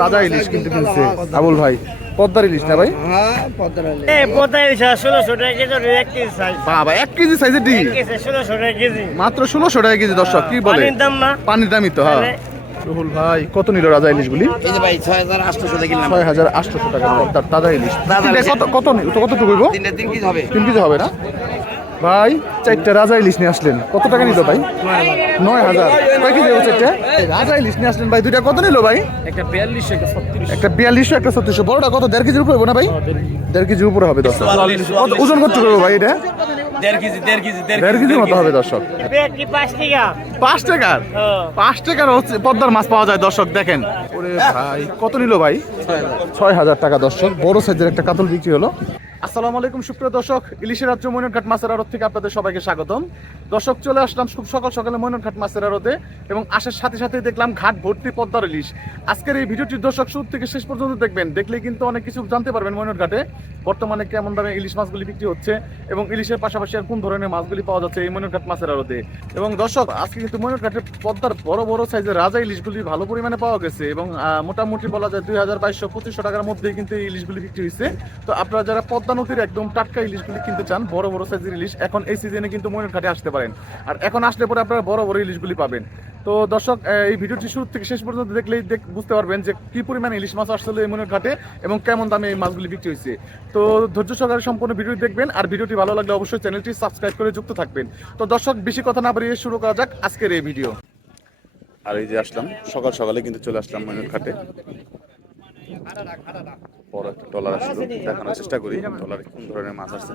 তাজা ইলিশ কিন্তু কিনছে আবুল ভাই পদ্দার ইলিশ না ভাই বাবা এক কেজি সাইজে মাত্র ষোলোশো টাকা কেজি দর্শক কি বলে পানির দামই তো হ্যাঁ কত কত টুকু তিন কেজি হবে না ভাই চারটা রাজা ইলিশ নিয়ে আসলেন কত টাকা নিল ভাই নয় হাজার রাজা ইলিশ নিয়ে আসলেন ভাই দুইটা কত নিলো ভাই একটা বিয়াল্লিশ একটা ছত্রিশশো বড়টা কত দেড় কেজির উপর হবে না ভাই দেড় কেজির উপরে হবে দশ ওজন করতে করবো ভাই এটা দেড় কেজি মতো হবে দর্শক পাঁচ টাকার পাঁচ টাকার হচ্ছে পদ্মার মাছ পাওয়া যায় দর্শক দেখেন ওরে ভাই কত নিলো ভাই ছয় হাজার টাকা দর্শক বড় সাইজের একটা কাতল বিক্রি হলো আসসালামু আলাইকুম সুপ্রিয় দর্শক ইলিশের রাজ্য মৈনঘাট মাছের আড়ত থেকে আপনাদের সবাইকে স্বাগতম দর্শক চলে আসলাম খুব সকাল সকালে মৈনঘাট মাছের আড়তে এবং আসার সাথে সাথে দেখলাম ঘাট ভর্তি পদ্মার ইলিশ আজকের এই ভিডিওটি দর্শক শুরু থেকে শেষ পর্যন্ত দেখবেন দেখলে কিন্তু অনেক কিছু জানতে পারবেন মৈনঘাটে বর্তমানে কেমন দামে ইলিশ মাছগুলি বিক্রি হচ্ছে এবং ইলিশের পাশাপাশি এশিয়ার কোন ধরনের মাছগুলি পাওয়া যাচ্ছে এই ময়নঘাট মাছের আড়তে এবং দর্শক আজকে কিন্তু ময়নঘাটের পদ্মার বড় বড় সাইজের রাজা গুলি ভালো পরিমাণে পাওয়া গেছে এবং মোটামুটি বলা যায় দুই হাজার বাইশশো পঁচিশশো টাকার মধ্যে কিন্তু এই ইলিশগুলি বিক্রি হয়েছে তো আপনারা যারা পদ্মা নদীর একদম টাটকা গুলি কিনতে চান বড় বড় সাইজের ইলিশ এখন এই সিজনে কিন্তু ময়নঘাটে আসতে পারেন আর এখন আসলে পরে আপনারা বড় বড় ইলিশগুলি পাবেন তো দর্শক এই ভিডিওটি শুরু থেকে শেষ পর্যন্ত দেখলেই দেখ বুঝতে পারবেন যে কি পরিমাণে ইলিশ মাছ আসলে এই মনের ঘাটে এবং কেমন দামে এই মাছগুলি বিক্রি হয়েছে তো ধৈর্য সহকারে সম্পূর্ণ ভিডিও দেখবেন আর ভিডিওটি ভালো লাগলে অবশ্যই চ্যানেলটি সাবস্ক্রাইব করে যুক্ত থাকবেন তো দর্শক বেশি কথা না বাড়িয়ে শুরু করা যাক আজকের এই ভিডিও আর এই যে আসলাম সকাল সকালে কিন্তু চলে আসলাম মনের ঘাটে পরে একটা ট্রলার দেখানোর চেষ্টা করি ট্রলারে কোন ধরনের মাছ আসছে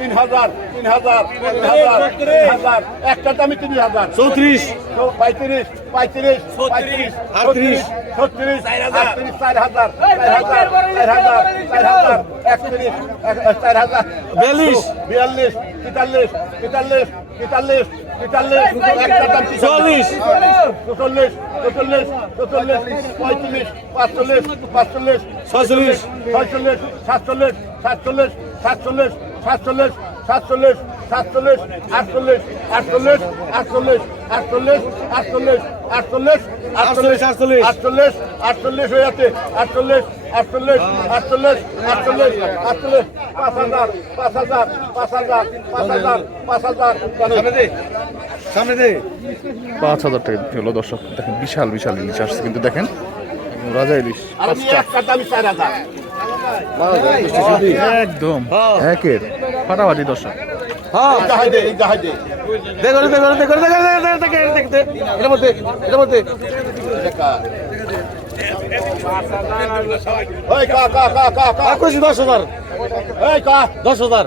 তিন হাজার তিন হাজার তিন হাজার হাজার একটা দামি তিন হাজার চৌত্রিশ পঁয়ত্রিশ পঁয়ত্রিশ পঁয়ত্রিশ ছত্রিশ ছত্রিশ চার হাজার চার হাজার চার হাজার চার হাজার একত্রিশ চার হাজার বিয়াল্লিশ বিয়াল্লিশ তেতাল্লিশ তেতাল্লিশ তেতাল্লিশ সাতচল্লিশ সাতচল্লিশ সাতচল্লিশ সাতচল্লিশ সাতচল্লিশ সাতচল্লিশ আটচল্লিশ আটচল্লিশ আটচল্লিশ আটচল্লিশ আটচল্লিশ আটচল্লিশ আটচল্লিশ আটচল্লিশ আটচল্লিশ আটচল্লিশ হয়ে আছে আটচল্লিশ আটচল্লিশ আটচল্লিশ আটচল্লিশ আটচল্লিশ পাঁচ হাজার পাঁচ হাজার পাঁচ হাজার পাঁচ হাজার পাঁচ হাজার পাঁচ হাজার টাকা হলো দর্শক দেখেন বিশাল বিশাল জিনিস আসছে কিন্তু দেখেন রাজা ইলিশ একদম দেখো কা কা কা কা একের ফাটাফাটি দশা দশ হাজার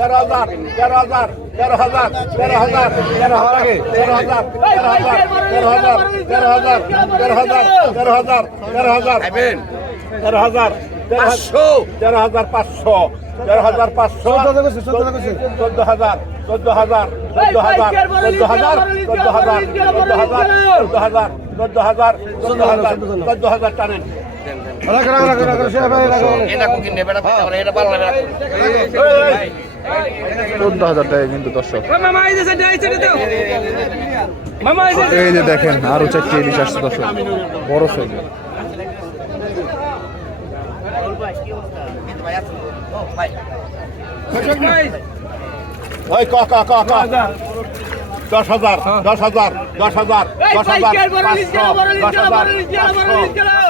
চোদ্দ হাজার চোদ্দ হাজার চোদ্দ হাজার চোদ্দ হাজার চোদ্দ হাজার চোদ্দ হাজার টানেন এটা কুকি নেবে না এটা পারলে না চোদ্দ হাজার টাকা কিন্তু মামা এই যে দেখেন আরো চারটি এডিস আসছে দর্শক বড় সাইজ ভাই কাকা কাকা দশ হাজার দশ হাজার দশ হাজার দশ হাজার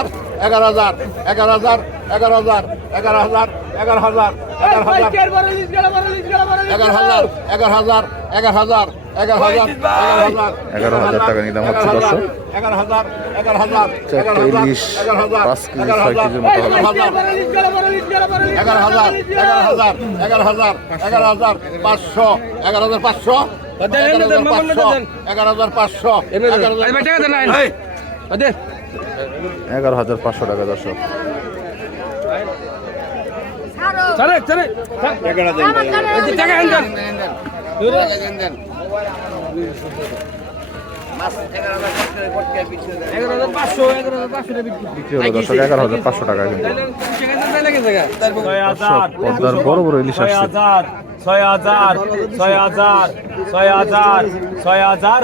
এগারো হাজার এগারো হাজার এগারো হাজার এগারো হাজার এগারো হাজার এগারো হাজার এগারো হাজার এগারো হাজার এগারো হাজার এগারো হাজার এগারো হাজার এগারো হাজার টাকা নিলাম হচ্ছে দশ পাঁচশো এগারো হাজার পাঁচশো এগারো হাজার পাঁচশো এগারো হাজার পাঁচশো এগারো হাজার পাঁচশো এগারো হাজার পাঁচশো টাকা দর্শক ছয় হাজার ছয় হাজার ছয় হাজার ছয় হাজার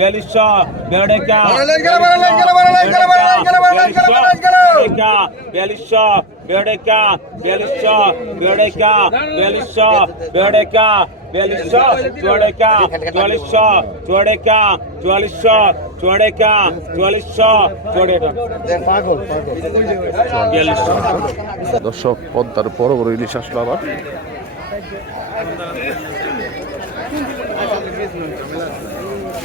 ಬೆಲಿಶ ಬೆಳಿಶ ಬೇಡಕ ಬೆಲಿಶ ಬೇಡಕ ಬೆಲಿಶ ಬೇಡಕ ಬೆಲಿಶ ಚೋಡಕ ಚೋಳಿಶ ಚೋಡಕ ಚೋಳಿಶ ಚೋಡಕ ಚೋಳಿಶ ಚೋಡಕ ದರ್ಶಕ ಪದ ತಾರ ಪರ ಇಲಿಶ ಆಸಲಾ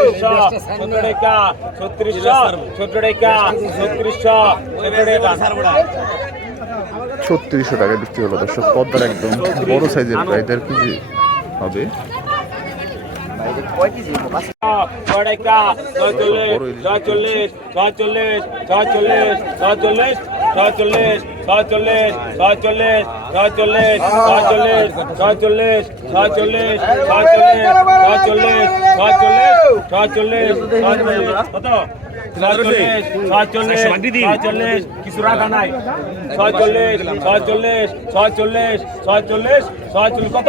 ছত্রিশশো টাকা বিক্রি হলো দর্শক পদ্মার একদম বড় সাইজের প্রায় কেজি হবে ছয় চল্লিশ ছয় চল্লিশ ছয় চল্লিশ ছয় চল্লিশ ছয় চল্লিশ ছয় চল্লিশ সাতচল্লিশ সাতচল্লিশ সাতচল্লিশ সাতচল্লিশ সাতচল্লিশ সাতচল্লিশ সাতচল্লিশ সাতচল্লিশ সাতচল্লিশ সাতচল্লিশ সাতচল্লিশ সাতচল্লিশ সাতচল্লিশ কিছু রাখা নাই সাতচল্লিশ সাতচল্লিশ সাতচল্লিশ সাতচল্লিশ সাতচল্লিশ কত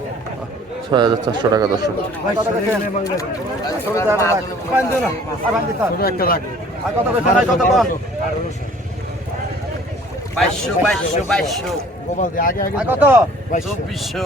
ছয় টাকা দশ বাইশো বাইশো বাইশো কত বাইশো চব্বিশশো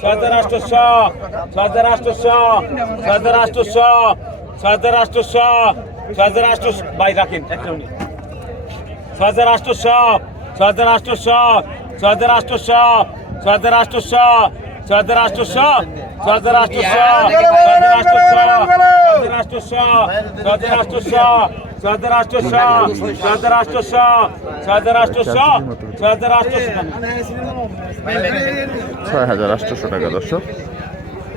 ছয় রাষ্ট্র স ছয় রাষ্ট্র স ছয় রাষ্ট্র স ছয় রাষ্ট্র স ছয় রাষ্ট্র বাই রাখেন এক মিনিট ছয় রাষ্ট্র স ছয় রাষ্ট্র স ছয় রাষ্ট্র স ছয় রাষ্ট্র স ছয় রাষ্ট্র স ছয় রাষ্ট্র স ছয় রাষ্ট্র স ছয় রাষ্ট্র স ছয় রাষ্ট্র স ছয় হাজার আটশো টাকা দর্শক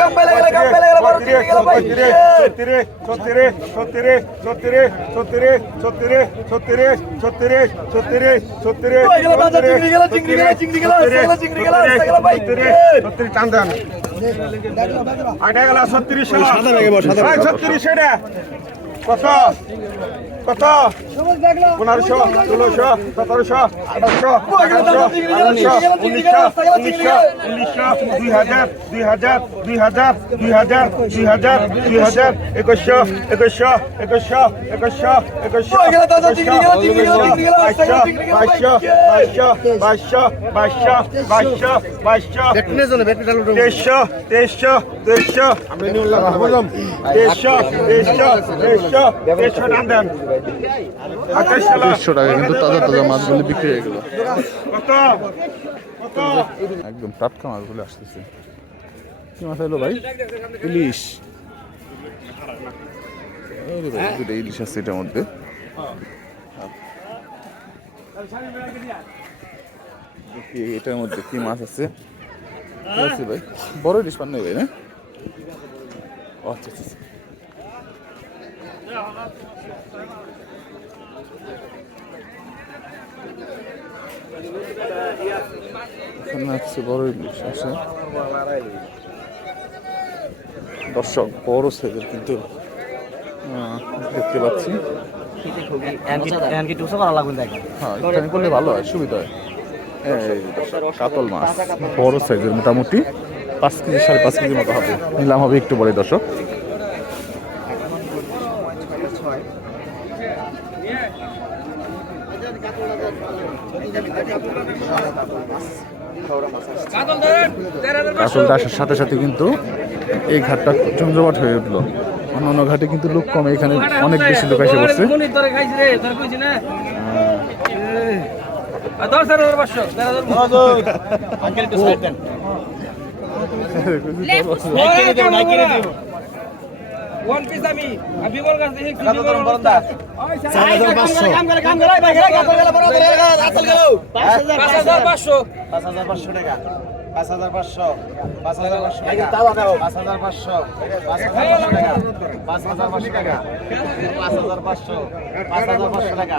ಕಂಪೆಲೆಗಳ ಕಂಪೆಲೆಗಳ ಕಂಪೆಲೆಗಳ ಬರ್ತೀರಿ ಸೊತ್ತಿರಿ ಸೊತ್ತಿರಿ ಸೊತ್ತಿರಿ ಸೊತ್ತಿರಿ ಸೊತ್ತಿರಿ ಸೊತ್ತಿರಿ ಸೊತ್ತಿರಿ ಸೊತ್ತಿರಿ ಸೊತ್ತಿರಿ ಸೊತ್ತಿರಿ ಸೊತ್ತಿರಿ ಸೊತ್ತಿರಿ ಸೊತ್ತಿರಿ ಸೊತ್ತಿರಿ ಸೊತ್ತಿರಿ ಚಂದ ಅಡೆಗಲ ಸೊತ್ತಿರಿ ಸೊತ್ತಿರಿ ಸೇಡೆ ಕೊಸ কত পনেরোশো ষোলোশো সতেরোশো আঠারোশো আঠারোশো উনিশশো উনিশশো উনিশশো দুই হাজার দুই হাজার দুই হাজার দুই হাজার দুই হাজার দুই হাজার একুশশো একুশশো একুশশো একুশশো একুশশো একুশশো উনিশশো বাইশশো বাইশশো বাইশশো বাইশশো বাইশশো বাইশশো বাইশশো তেইশশো তেইশশো তেইশশো তেইশশো তেইশশো তেইশশো তেইশশো নাম দেন একশো টাকা কিন্তু তাজা তাজা মাছগুলি বিক্রি হয়ে গেল একদম টাটকা মাছ মাছগুলি আসতেছে কি মাছ হলো ভাই ইলিশ দুটো ইলিশ আছে এটার মধ্যে এটার মধ্যে কি মাছ আছে আছে ভাই বড় ডিসকাউন্ট নেই ভাই না আচ্ছা আচ্ছা দর্শক বড় সাইজের কিন্তু দেখতে পাচ্ছি করলে ভালো হয় সুবিধা হয় কাতল মাছ বড় সাইজের মোটামুটি পাঁচ কেজি সাড়ে পাঁচ কেজির মতো হবে নিলাম হবে একটু বলে দর্শক আসল আসার সাথে সাথে কিন্তু এই ঘাটটা চন্দ্রপাট হয়ে উঠল অন্য ঘাটে কিন্তু লোক কম এখানে অনেক বেশি লোক এসে বসে আঙ্কেল সাইড দেন ওয়ান পিস আমি আর বিমল গাছ দেখি কি বিমল কাম করে কাম করে কাম পাঁচ হাজার পাঁচশো পাঁচ হাজার পাঁচশো টাকা পাঁচ হাজার পাঁচশো পাঁচ হাজার পাঁচশো টাকা পাঁচ হাজার পাঁচশো টাকা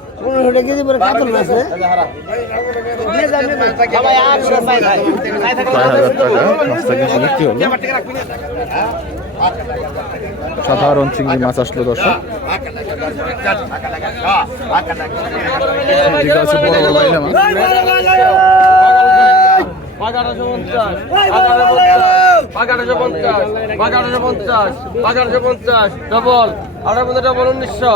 পনেরো কেজি করে কাতল আছে সাধারণ চিংড়ি মাছ আসলো দর্শক পঞ্চাশ পঞ্চাশ ডবল আড়াই ডবল উনিশশো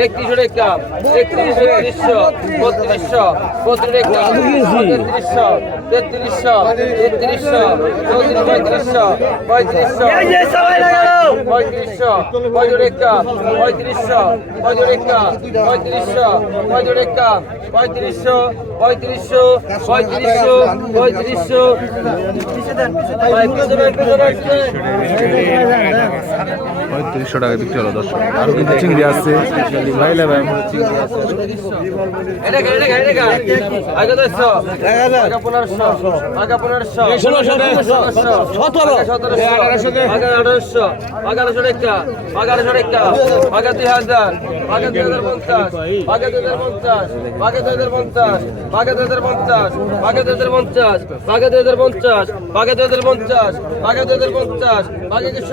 একত্রিশ রেখা একত্রিশ দৃশ্য বত্রিশ বত্রিশ রেখা দৃশ্য তেত্রিশ তেত্রিশ চৌত্রিশ পঁয়ত্রিশ পঁয়ত্রিশ পঁয়ত্রিশ পঁয়ত্রিশ রেখা পঁয়ত্রিশ পঁয়ত্রিশ রেখা পঁয়ত্রিশ পঁয়ত্রিশ রেখা পঁয়ত্রিশ পঁয়ত্রিশ পঁয়ত্রিশ পঁয়ত্রিশ পঁয়ত্রিশ পঁয়ত্রিশ পঁয়ত্রিশ পঁয়ত্রিশ পঁয়ত্রিশ পঁয়ত্রিশ পঁয়ত্রিশ পঁয়ত্রিশশো টাকা বিক্রি হলো দর্শক আরো কিন্তু চিংড়ি আছে ভাই লাগে আমার চিংড়ি আছে পঞ্চাশ পঞ্চাশ পঞ্চাশ পঞ্চাশ পঞ্চাশ পঞ্চাশ পঞ্চাশ পঞ্চাশ পঞ্চাশ পঞ্চাশ পঞ্চাশ পঞ্চাশ পঞ্চাশ পঞ্চাশ আগে পঞ্চাশ পঞ্চাশ পঞ্চাশ পঞ্চাশ পঞ্চাশ পঞ্চাশ পঞ্চাশ পঞ্চাশ পঞ্চাশ পঞ্চাশ পঞ্চাশ পঞ্চাশ পঞ্চাশ আগে পঞ্চাশ পঞ্চাশ পঞ্চাশ পঞ্চাশ পঞ্চাশ পঞ্চাশ পঞ্চাশ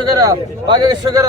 পঞ্চাশ পঞ্চাশ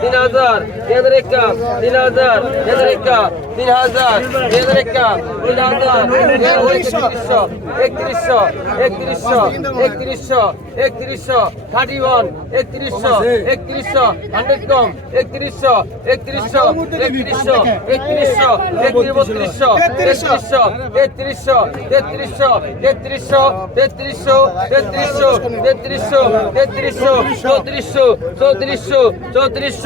তিন হাজার তিন রেখা তিন হাজার তিন রেখা তিন হাজার তিন রেখা তিন হাজার একত্রিশ একত্রিশ একত্রিশ একত্রিশ একত্রিশ থার্টি ওয়ান একত্রিশ একত্রিশ চৌত্রিশ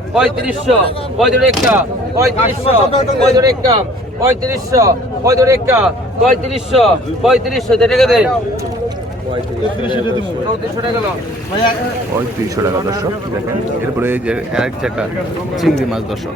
পঁয়ত্রিশশো পঁয়ত্রিশ কাপ পঁয়ত্রিশশো পঁয়ত্রিশ কাপ পঁয়ত্রিশশো পঁয়ত্রিশ কাপ পঁয়ত্রিশশো পঁয়ত্রিশশো এক গেলে চিংড়ি মাছ দর্শক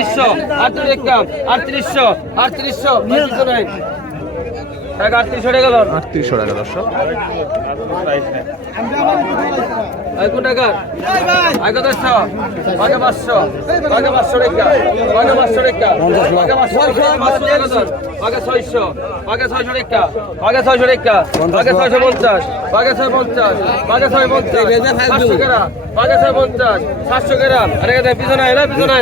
আটত্রিশশো আটত্রিশ কাপ আটত্রিশশো আটত্রিশশো ছয়শো পঞ্চাশ বাগে ছয় পঞ্চাশ বাগে ছয় পঞ্চাশ বাগে ছয় পঞ্চাশ সাতশো গ্রাম আরে পিছনে পিছনে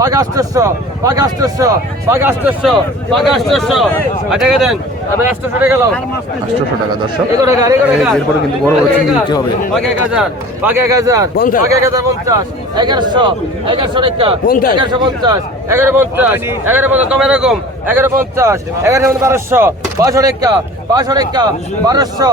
বাগাস্তস্য বাগাস্তস্য বাগাস্তস্য বাগাস্তস্য আটকে দেন আমি রাষ্ট্র ছুটে গেল রাষ্ট্র ছুটে গেল দর্শক এগো টাকা এগো টাকা এরপর কিন্তু বড় হচ্ছে নিতে হবে বাকি 1000 বাকি 1000 বাকি 1050 এগারোশো এগারোশো একটা এগারোশো পঞ্চাশ এগারো পঞ্চাশ এগারো পঞ্চাশ এগারো পঞ্চাশ এগারো পঞ্চাশ বারোশো বারোশো একটা বারোশো একটা বারোশো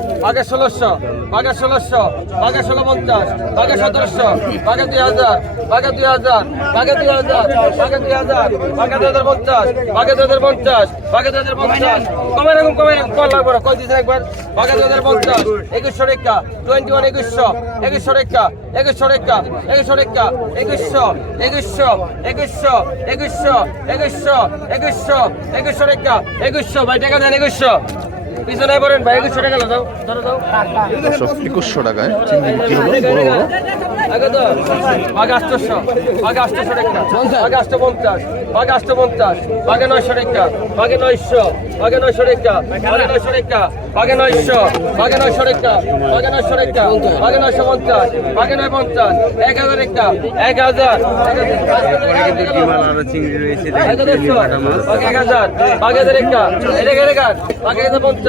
আগে ষোলোশো আগে ষোলোশো আগে ষোলো পঞ্চাশ আগে সতেরোশো আগে দুই হাজার আগে দুই হাজার আগে দুই হাজার আগে দুই হাজার আগে দুই হাজার পঞ্চাশ আগে দু হাজার পঞ্চাশ আগে দুই হাজার পঞ্চাশ কমে রকম কমে কল লাগবে কয় দিয়েছেন একবার আগে দু হাজার পঞ্চাশ একুশশো রেখা টোয়েন্টি ওয়ান একুশশো একুশশো রেখা একুশশো একটা একুশশো রেখা একুশশো একুশশো একুশশো একুশশো একুশশো একুশশো একুশশো রেখা একুশশো বাইটা কেন একুশশো পিছনে বলেন চিংড়ি বিক্রি হলো দাও বড় দাও রয়েছে এক হাজার এক হাজার এক হাজার এক হাজার এক হাজার এক হাজার এক হাজার আগে হাজার এক হাজার এক হাজার এক হাজার এক হাজার এক হাজার এক হাজার এক হাজার এক হাজার এক হাজার এক এক হাজার এক হাজার এক হাজার এক হাজার এক হাজার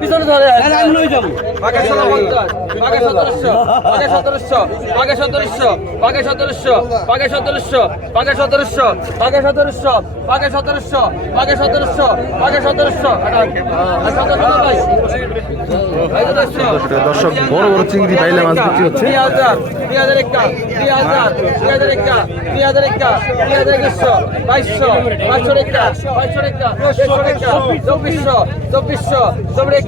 পিছনে ধরে আছে আমি লই যাব বাকে 1700 বাকে 1700 বাকে 1700 বাকে 1700 বাকে 1700 বাকে 1700 বাকে 1700 বাকে 1700 বাকে 1700 বাকে 1700 বাকে 1700 ভাই দর্শক বড় বড় চিংড়ি পাইলে মাছ বিক্রি হচ্ছে 2000 2000 একটা 2000 2000 একটা 2000 একটা 2200 2200 2200 একটা 2200 একটা 2200 2200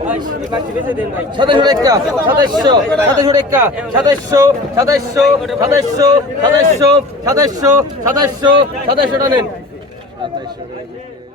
সদস্য রেখা সদস্য সদস্য রেখা সদস্য সদস্য সদস্য সদস্য সদস্য সদস্য সদস্য নেন সদস্য